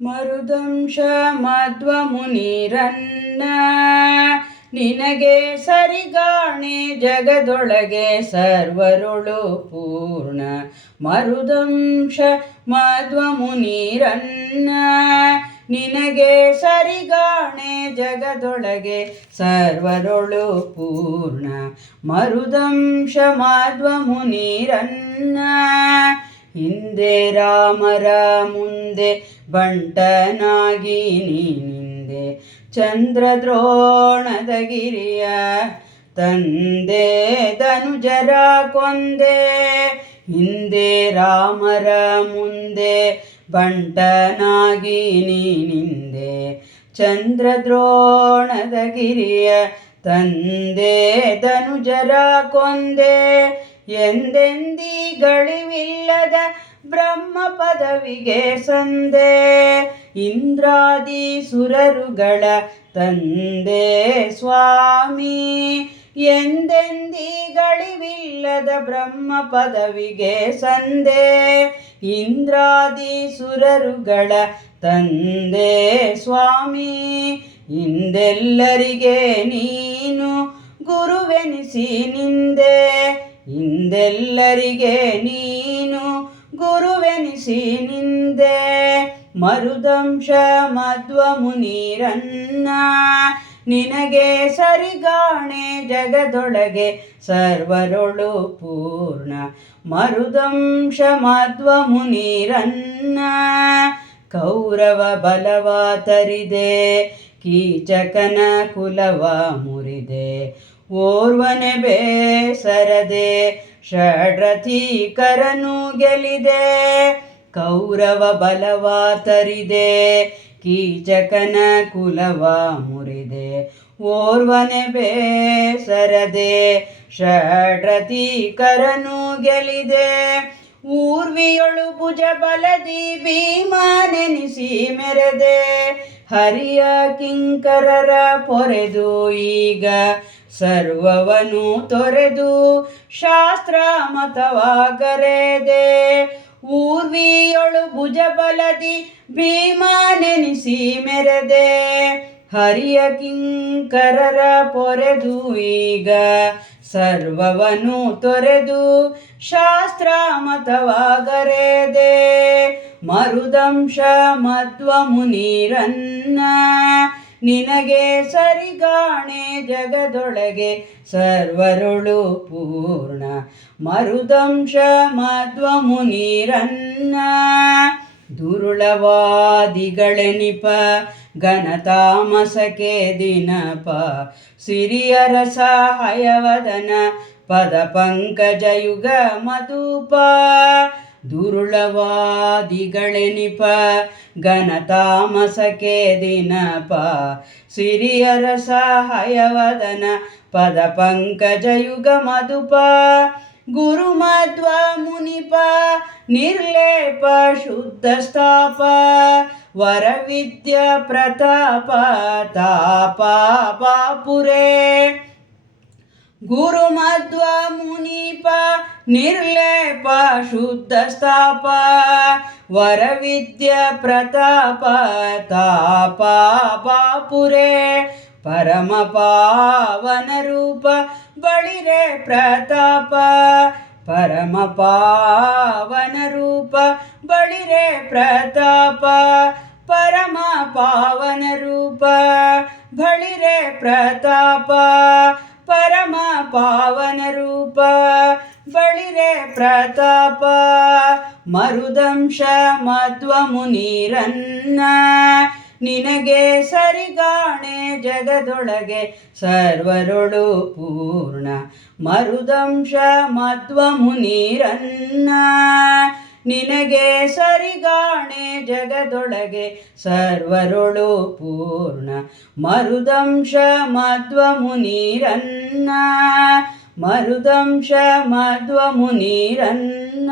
ಮರುದಂಶ ಮಧ್ವ ಮುನಿರನ್ನ ನಿನಗೆ ಸರಿಗಾಣೆ ಜಗದೊಳಗೆ ಸರ್ವರುಳು ಪೂರ್ಣ. ಮರುದಂಶ ಮಧ್ವ ಮುನಿರನ್ನ ನಿನಗೆ ಸರಿಗಾಣೆ ಜಗದೊಳಗೆ ಸರ್ವರುಳು ಪೂರ್ಣ. ಮರುದಂಶ ಮಾಧ್ವ ಮುನಿರನ್ನ ಹಿಂದೆ ರಾಮರ ಮುಂದೆ ಬಂಟನಾಗಿ ನೀನಿಂದೆ ಚಂದ್ರದ್ರೋಣದ ಗಿರಿಯ ತಂದೆ ಧನುಜರ ಕೊಂದೆ ಹಿಂದೆ ರಾಮರ ಮುಂದೆ ಬಂಟನಾಗಿ ನೀನಿಂದೆ ಚಂದ್ರದ್ರೋಣದ ಗಿರಿಯ ತಂದೆ ಧನುಜರ ಕೊಂದೆ ಎಂದೆಂದಿಗಳಿವಿಲ್ಲದ ಬ್ರಹ್ಮ ಪದವಿಗೆ ಸಂದೆ ಇಂದ್ರಾದಿ ಸುರರುಗಳ ತಂದೆ ಸ್ವಾಮಿ. ಎಂದೆಂದಿಗಳಿವಿಲ್ಲದ ಬ್ರಹ್ಮ ಪದವಿಗೆ ಸಂದೆ ಇಂದ್ರಾದಿ ಸುರರುಗಳ ತಂದೆ ಸ್ವಾಮಿ. ಇಂದೆಲ್ಲರಿಗೆ ನೀನು ಗುರುವೆನಿಸಿ ನಿಂದೆ ಇಂದೆಲ್ಲರಿಗೆ ನೀನು ಗುರುವೆನಿಸಿ ನಿಂದೆ. ಮರುದಂಶ ಮಧ್ವ ಮುನೀರನ್ನ ನಿನಗೆ ಸರಿಗಾಣೆ ಜಗದೊಳಗೆ ಸರ್ವರೊಳು ಪೂರ್ಣ. ಮರುದಂಶ ಮಧ್ವ ಮುನೀರನ್ನ ಕೌರವ ಬಲವಾತರಿದೆ, ಕೀಚಕನ ಕುಲವ ಮುರಿದೆ. ಓರ್ವನೆ ಬೇಸರದೆ ಷಡ್ರಥೀಕರನು ಗೆಲಿದೆ, ಕೌರವ ಬಲವ ತರಿದೆ, ಕೀಚಕನ ಕುಲವ ಮುರಿದೆ. ಓರ್ವನೆ ಬೇಸರದೆ ಷಡ್ರಥೀಕರನು ಗೆಲಿದೆ, ಊರ್ವಿಯೊಳು ಭುಜ ಬಲದಿ ಭೀಮನೆನಿಸಿ ಮೆರೆದೆ. ಹರಿಯ ಕಿಂಕರರ ಪೊರೆದು ಈಗ ಸರ್ವವನು ತೊರೆದು ಶಾಸ್ತ್ರ ಮತವಾಗರೆದೆ ಊರ್ವಿಯೊಳು ಭುಜ ಬಲದಿ ಭೀಮನೆನಿಸಿ ಮೆರೆದೆ. ಹರಿಯ ಕಿಂಕರರ ಪೊರೆದು ಈಗ ಸರ್ವವನು ತೊರೆದು ಶಾಸ್ತ್ರ ಮತವಾಗರೆದೆ ಮರುದಂಶ ಮಧ್ವ ಮುನಿರನ್ನ ನಿನಗೆ ಸರಿಗಾಣೆ ಜಗದೊಳಗೆ ಸರ್ವರುಳು ಪೂರ್ಣ. ಮರುದಂಶ ಮಧ್ವ ಮುನೀರನ್ನ ದುರುಳವಾದಿಗಳೆನಿಪ ಘನತಾಮಸಕೆ ದಿನಪ. ಸಿರಿಯರ ಸಹಾಯವದನ ಪದ ಪಂಕಜಯುಗ ಮಧುಪ. ದುರುಳವಾದಿಗಳೆನಿಪ ಘನತಾಮಸಕೆ ದಿನಪ. ಸಿರಿಯರ ಸಹಾಯವದನ ಪದ ಪಂಕಜ ಯುಗ ಮಧುಪ. ಗುರು ಮಧ್ವ ಮುನಿಪ, ನಿರ್ಲೇಪ ಶುದ್ಧ ಸ್ಥಾಪ. ವರ ವಿದ್ಯ ಪ್ರತಾಪ, ತಾಪ ಪಾಪುರೇ. ಗುರು ನಿರ್ಲೇಪ ಶುದ್ಧ ಸ್ಥಾಪ ವರ ವಿದ್ಯ ಪ್ರತಾಪ, ತಾಪ ಬಾಪುರೇ ಪರಮ ಪಾವನ ರೂಪ ಬಳಿರೆ ಪ್ರತಾಪ, ಪರಮ ಪಾವನ ರೂಪ ಬಳಿರೆ ಪ್ರತಾಪ, ಪರಮ ಪಾವನ ರೂಪ ಬಳಿರೆ ಪ್ರತಾಪ, ಪರಮ ಪಾವನ ರೂಪ ಬಳಿರೆ ಪ್ರತಾಪ ಮರುದಂಶ ಮಧ್ವ ಮುನೀರನ್ನ. ನಿನಗೆ ಸರಿಗಾಣೆ ಜಗದೊಳಗೆ ಸರ್ವರೊಳು ಪೂರ್ಣ. ಮರುದಂಶ ಮಧ್ವ ಮುನೀರನ್ನ. ನಿನಗೆ ಸರಿಗಾಣೆ ಜಗದೊಳಗೆ ಸರ್ವರೊಳು ಪೂರ್ಣ. ಮರುದಂಶ ಮಧ್ವ ಮುನಿರನ್ನ. ಮರುದಂಶ ಮಧ್ವ ಮುನಿರನ್ನ